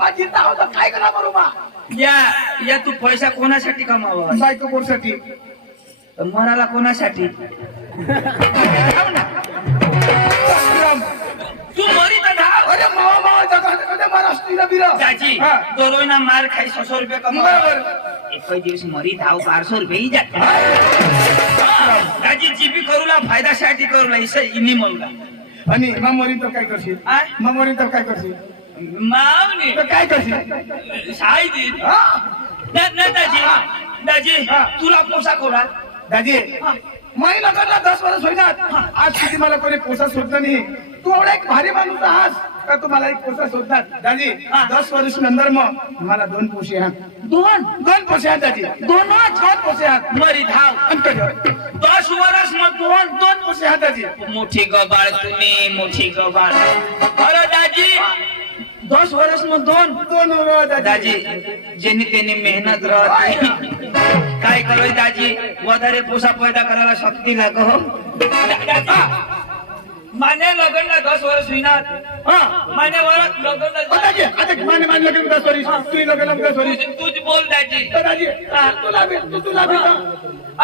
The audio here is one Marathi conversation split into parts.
माझी ताव तर काय करा बरू बा या तू पैसा कोणासाठी कमावा बायको कोणासाठी मराला कोणासाठी तू मरी तर धाव अरे मावा मावा जगत कदे महाराष्ट्रीला बिरा चाची दररोज मार खाई 600 रुपये कमावा बरोबर एक दिवस मरी धाव 1200 रुपये ही जात चाची जीबी करूला फायदासाठी करूला इसे इनी मौला आणि मामोरी तो काय करशील मामोरी तो काय करशील मावनी तो काय करशील साई दाजी तुला पोसा कोला दादी माई लग्नाला 10 वर्ष होईनात आज किती मला कोणी पोसा शोधलं नाही तू एवढा एक भारी माणूस आहास का तुम्हाला एक पोसा शोधतात दादी 10 वर्ष नंतर मग मला 2 पोसे आहात दोन पोसे आहात दादी दोन पोसे आहात मरी धाव अंकल 10 वर्ष मग दोन पोसे आहात दादी मोठी गबाळ तुम्ही मोठी गबाळ अरे दाजी 10 वर्ष मग दोन दाजी ज्यांनी त्यांनी मेहनत राहते काय करोय दाजी वधारे पोसा पैदा करायला शक्ती लागो माने लग्नला 10 वर्ष होईनात माने लग्नला दादी आता माने लग्न 10 वर्ष तू लग्न 10 वर्ष तूच बोल दाजी दादी तुला भी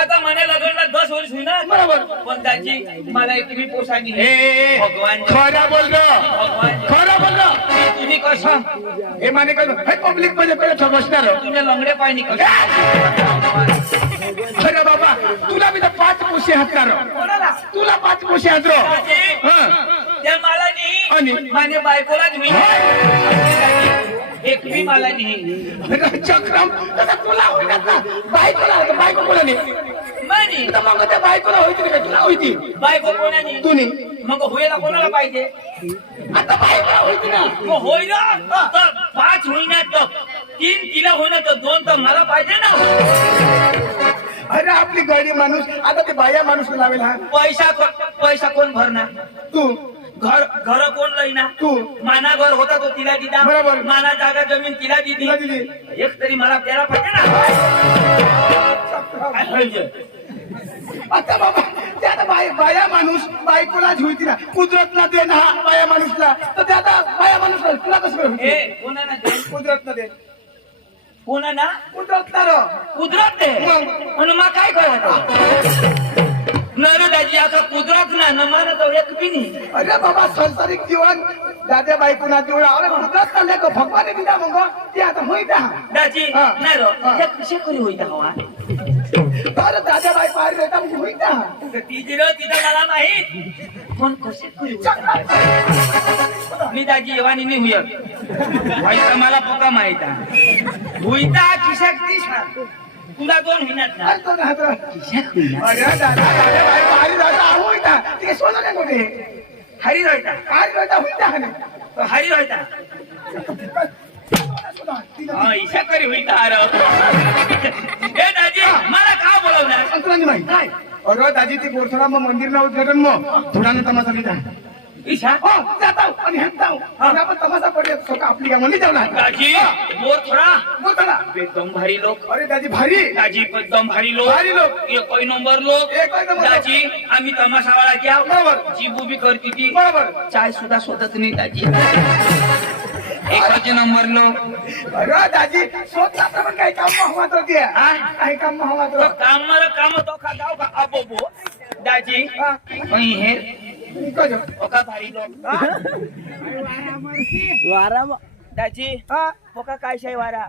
आता माने लग्नला 10 वर्ष होईनात बरोबर पण दाजी मला एक पोसा नाही ए भगवान खरं बोललो तुम्ही कसं हे माने काय हे पब्लिक मध्ये पहिले बसणार तुझ्या लंगडे पाय निकल अरे बाबा तुला मी तर 5 पोसे हातणार कोणाला तुला 5 पोसे हातरो त्या मला नाही माझ्या बायकोलाच मी एक मी मला नाही चक्रम तुला होईना बायको कोणा नाही मानी मग त्या बायकोला होती का तुला होती बायको कोणानी तू नाही मग होईला कोणाला पाहिजे आता बायकोला होती ना मग होईला तर 5 होईना तर 3 तिला होईना तर 2 तर मला पाहिजे ना अरे आपली गडी माणूस आता ते बाया माणूस लावेल हा पैसा कोण भरणार तू घर कोण लईना तू माना घर होता तो तिला दिला बरोबर माना जागा जमीन तिला दिली एक तरी मला प्यारा पाहिजे ना आता बाबा ते आता बाया माणूस बायकोला झुलती ना कुदरतला दे ना बाया माणूसला तर ते आता बाया माणूसला तुला कसं कोणाला दे कुदरतला दे कोणाला कुदरतला कुदरत दे म्हणून मग काय करायचं नरू दाजी आता कुदरत ना मान तो एक बी नाही अरे बाबा संसारिक जीवन दादा बायको ना तेवढा अरे कुदरत चालले का भगवान दिला मग ते आता होईता दाजी नाही रो हे कसे करी होईता हवा अरे दादा बायको आली होता मग होईता तिथं मला माहित कोण कसे करी मी दाजी येवानी नाही हुयत व्हायचा मला पक्का माहित आहे हुईता किशाक दिशा तुला 2 महिन्यात ना अरे दादा बायको आली दादा होईता ते सोडले कुठे हरी रोयता होईता हरी रोयता ईशा करी होईता अरे ए दाजी मला का बोलवणार अंकलांनी माहिती काय अरे दाजी ते गोरसरा मग मंदिर ना उद्घाटन मग थोडा ना तमाशा लिहिता ईशा जाताव आणि हंताव आपण तमाशा पडले सोका आपली का म्हणली जावला दाजी बोरथोडा एकदम भारी लोक अरे दाजी भारी दाजी एकदम भारी लोक एक नंबर लोक दाजी आम्ही तमाशावाला घ्या बरोबर जीबू बी करती ती बरोबर चाय सुद्धा शोधत नाही दाजी एकच नंबर लोक अरे दाजी स्वतः पण काही काम महत्वाचं होते काही काम महत्वाचं काम तो खा गाव का अबो दाजी हे ओका भारी लोक वारा दाजी ओका काय शाय वारा